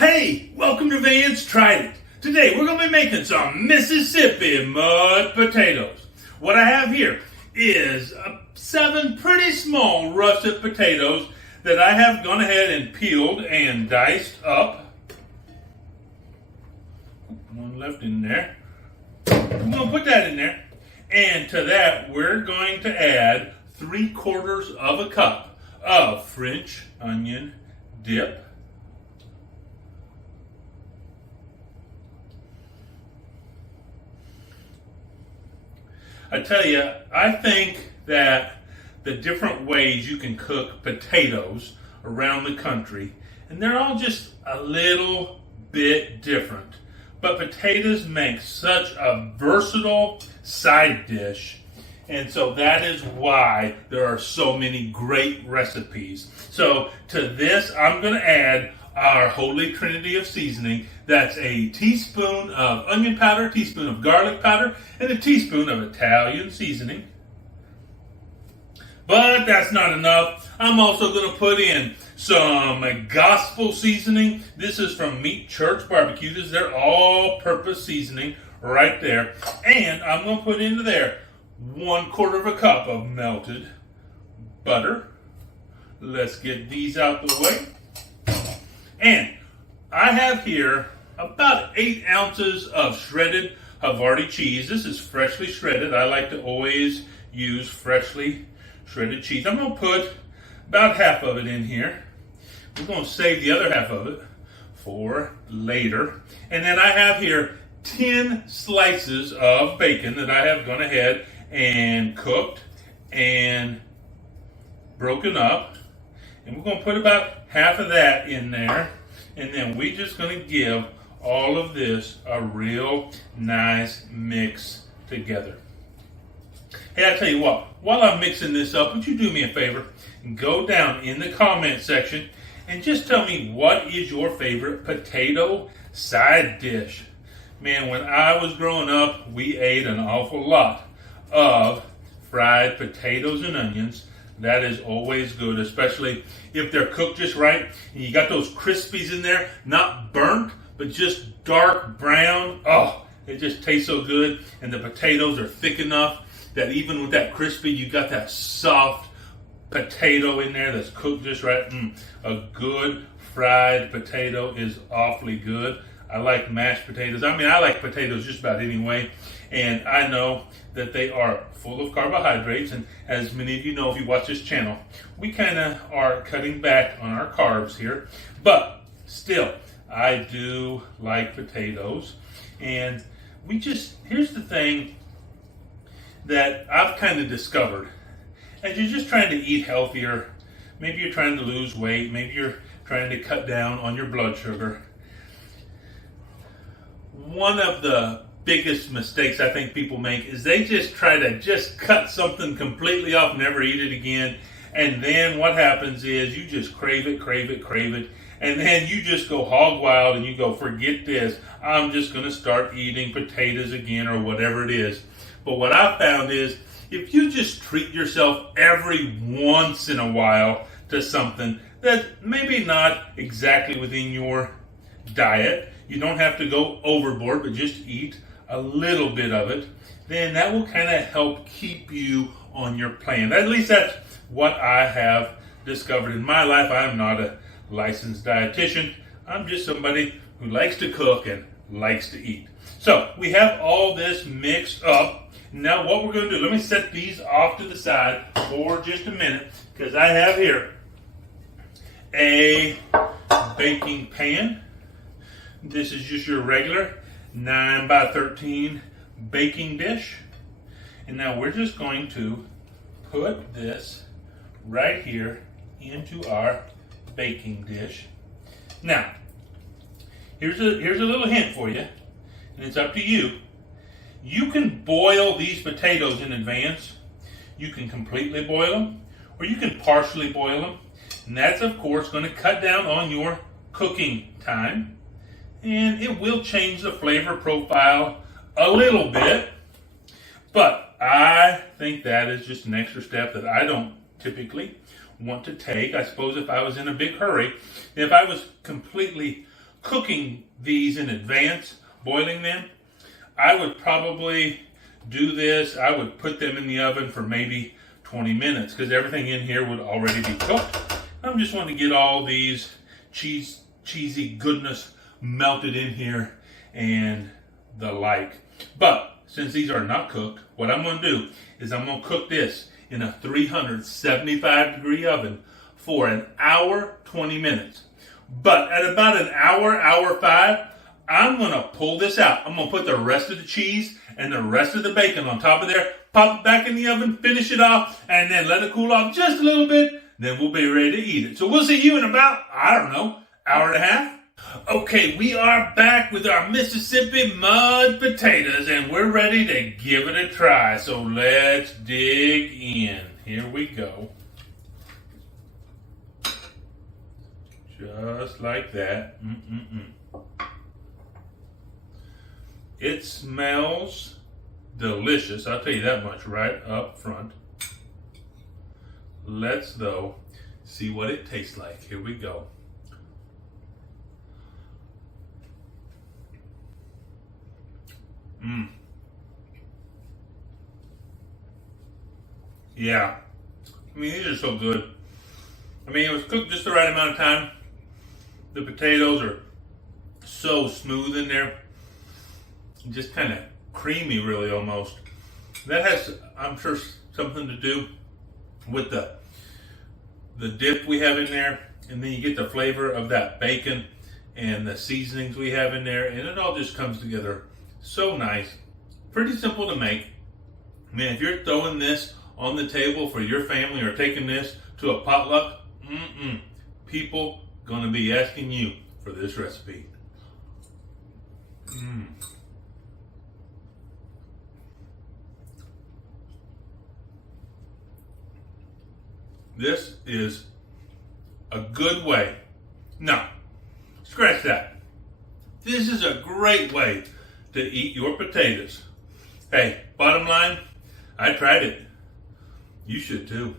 Hey, welcome to Vance Tried It. Today we're going to be making some Mississippi mud potatoes. What I have here is 7 pretty small russet potatoes that I have gone ahead and peeled and diced up. One left in there. I'm going to put that in there. And to that we're going to add 3/4 of a cup of French onion dip. I tell you, I think that the different ways you can cook potatoes around the country, and they're all just a little bit different. But potatoes make such a versatile side dish, and so that is why there are so many great recipes. So to this, I'm going to add our holy trinity of seasoning. That's a teaspoon of onion powder, a teaspoon of garlic powder, and a teaspoon of Italian seasoning. But that's not enough. I'm also going to put in some gospel seasoning. This is from Meat Church Barbecue. This is their all-purpose seasoning right there. And I'm going to put into there 1/4 of a cup of melted butter. Let's get these out the way. And I have here about 8 ounces of shredded Havarti cheese. This is freshly shredded. I like to always use freshly shredded cheese. I'm going to put about half of it in here. We're going to save the other half of it for later. And then I have here 10 slices of bacon that I have gone ahead and cooked and broken up. And we're going to put about half of that in there. And then we're just going to give all of this a real nice mix together. Hey, I tell you what, while I'm mixing this up, would you do me a favor and go down in the comment section and just tell me what is your favorite potato side dish? Man, when I was growing up, we ate an awful lot of fried potatoes and onions. That is always good, especially if they're cooked just right. And you got those crispies in there, not burnt, but just dark brown. Oh, it just tastes so good. And the potatoes are thick enough that even with that crispy, you got that soft potato in there that's cooked just right. A good fried potato is awfully good. I like mashed potatoes. I mean, I like potatoes just about any way. And I know that they are full of carbohydrates. And as many of you know, if you watch this channel, we kind of are cutting back on our carbs here. But still, I do like potatoes. And here's the thing that I've kind of discovered. As you're just trying to eat healthier, maybe you're trying to lose weight, maybe you're trying to cut down on your blood sugar. One of the biggest mistakes I think people make is they just try to just cut something completely off, never eat it again. And then what happens is you just crave it. And then you just go hog wild and you go, forget this. I'm just going to start eating potatoes again or whatever it is. But what I found is if you just treat yourself every once in a while to something that's maybe not exactly within your diet, you don't have to go overboard, but just eat a little bit of it, then that will kind of help keep you on your plan. At least that's what I have discovered in my life. I'm not a licensed dietitian. I'm just somebody who likes to cook and likes to eat. So we have all this mixed up. Now what we're going to do, let me set these off to the side for just a minute, because I have here a baking pan. This is just your regular 9 by 13 baking dish. And now we're just going to put this right here into our baking dish. Now, here's a little hint for you, and it's up to you. You can boil these potatoes in advance. You can completely boil them, or you can partially boil them. And that's, of course, going to cut down on your cooking time. And it will change the flavor profile a little bit. But I think that is just an extra step that I don't typically want to take. I suppose if I was in a big hurry, if I was completely cooking these in advance, boiling them, I would probably do this. I would put them in the oven for maybe 20 minutes because everything in here would already be cooked. I'm just wanting to get all these cheesy goodness melted in here and the like. But since these are not cooked, what I'm going to do is I'm going to cook this in a 375 degree oven for an hour, 20 minutes. But at about an hour, hour 5, I'm going to pull this out. I'm going to put the rest of the cheese and the rest of the bacon on top of there, pop it back in the oven, finish it off, and then let it cool off just a little bit. Then we'll be ready to eat it. So we'll see you in about, I don't know, hour and a half. Okay, we are back with our Mississippi mud potatoes, and we're ready to give it a try. So let's dig in. Here we go. Just like that. It smells delicious. I'll tell you that much right up front. Let's, though, see what it tastes like. Here we go. Yeah. I mean, these are so good. I mean, it was cooked just the right amount of time. The potatoes are so smooth in there. Just kind of creamy, really, almost. That has, I'm sure, something to do with the dip we have in there. And then you get the flavor of that bacon and the seasonings we have in there. And it all just comes together so nice. Pretty simple to make. Man, if you're throwing this on the table for your family or taking this to a potluck, people going to be asking you for this recipe. This is a good way. No, scratch that. This is a great way to eat your potatoes. Hey, bottom line, I tried it. You should too.